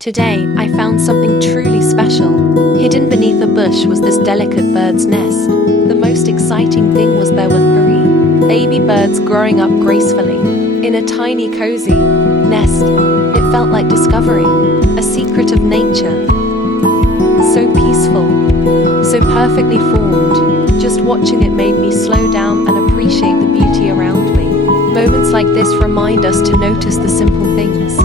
Today, I found something truly special. Hidden beneath a bush was this delicate bird's nest. The most exciting thing was there were 3 baby birds growing up gracefully in a tiny, cozy nest. It felt like discovering a secret of nature. So peaceful, so perfectly formed. Just watching it made me slow down and appreciate the beauty around me. Moments like this remind us to notice the simple things.